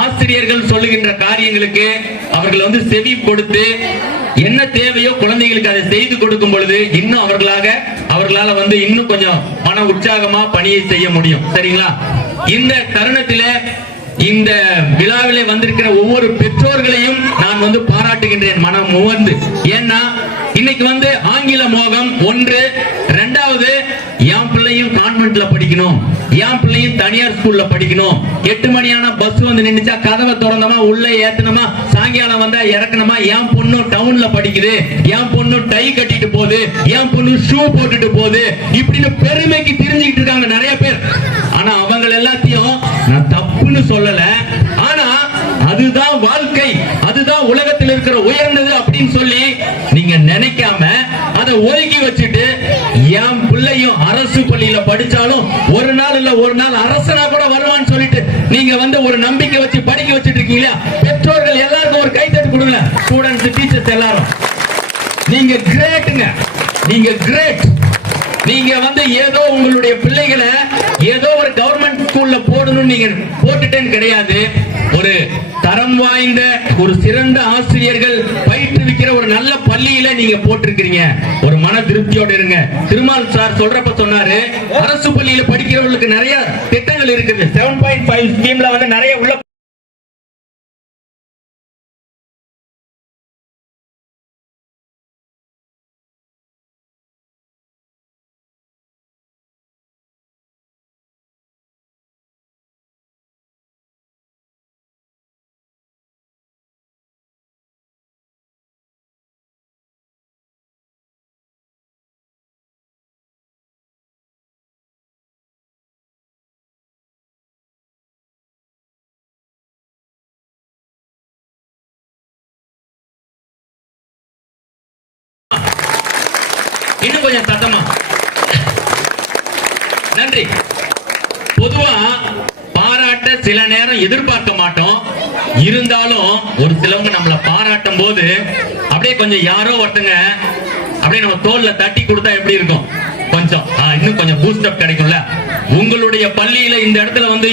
ஆசிரியர்கள் சொல்லுகின்ற காரியங்களுக்கு அவர்கள் வந்து செவி கொடுத்து என்ன தேவையோ குழந்தைகளுக்கு அதை செய்து கொடுக்கும் பொழுது இன்னும் அவர்களால வந்து இன்னும் கொஞ்சம் மன உற்சாகமா பணியை செய்ய முடியும். சரிங்களா? இந்த தருணத்தில இந்த விழாவிலே வந்திருக்கிற ஒவ்வொரு பெற்றோர்களையும் நான் வந்து பாராட்டுகின்றேன் மனம் உவந்து. ஏன்னா இன்னைக்கு வந்து ஆங்கில மோகம் ஒன்று, இரண்டாவது என் பிள்ளையும் கான்வென்ட்ல படிக்கணும், என் பிள்ளையும் தனியார் ஸ்கூல்ல படிக்கணும், 8 மணியான பஸ் வந்து நின்னுச்சா கதவை திறந்தமா உள்ள ஏத்தனமா சாயங்காலம் வந்தா இறக்கணுமா, என் பொண்ணு டவுன்ல படிக்குது, என் பொண்ணு டை கட்டிட்டு போகுது, என் பொண்ணு ஷூ போட்டுட்டு போகுது, இப்படின்னு பெருமைக்கு தெரிஞ்சுக்கிட்டு இருக்காங்க நிறைய பேர். ஆனா அவங்க எல்லாத்தையும் நான் தப்புன்னு சொல்லல, ஆனா அதுதான் வாழ்க்கை, அதுதான் உலகத்தில் இருக்கிற உயர்ந்தது அப்படின்னு சொல்லி நீங்க நினைக்காம அதை ஒதுக்கி வச்சுட்டு என் பிள்ளையும் அரசு பள்ளியில படிச்சாலும் ஒரு நாள் இல்ல ஒரு நாள் அரசனா கூட வருவான்னு சொல்லிட்டு நீங்க வந்து ஒரு நம்பிக்கை வச்சு படிக்க வச்சுட்டு இருக்கீங்களா? பெற்றோர்கள் எல்லாருக்கும் ஒரு கைத்தட்டு கொடுங்க. ஸ்டூடெண்ட்ஸ், டீச்சர்ஸ் எல்லாரும் நீங்க கிரேட்டுங்க, நீங்க கிரேட். நீங்க வந்து ஏதோ உங்களுடைய பிள்ளைகளை ஏதோ ஒரு கவர்மெண்ட் ஸ்கூல்ல போடணும் நீங்க போட்டுட்டேன்னு கிடையாது. ஒரு தரம் வாய்ந்த ஒரு சிறந்த ஆசிரியர்கள் பயிற்றுவிக்கிற ஒரு நல்ல பள்ளியில நீங்க போட்டிருக்கீங்க. ஒரு மன திருப்தியோட இருங்க. திருமால் சார் சொல்றப்ப சொன்னாரு, அரசு பள்ளியில படிக்கிறவங்களுக்கு நிறைய திட்டங்கள் இருக்குது. 7.5 ஸ்கீம்ல வந்து நிறைய உள்ள இன்னும் கொஞ்சம் சத்தமா. நன்றி. பொதுவா பாராட்ட சில நேரம் எதிர்பார்க்க மாட்டோம், இருந்தாலும் ஒரு சிலவங்க நம்மளை பாராட்டும் போது அப்படியே கொஞ்சம் யாரோ ஒருத்தங்க அப்படியே நம்ம தோல்ல தட்டி கொடுத்தா எப்படி இருக்கும்? கொஞ்சம் இன்னும் கொஞ்சம் பூஸ்ட் அப் கிடைக்கும்ல. உங்களுடைய பள்ளியில இந்த இடத்துல வந்து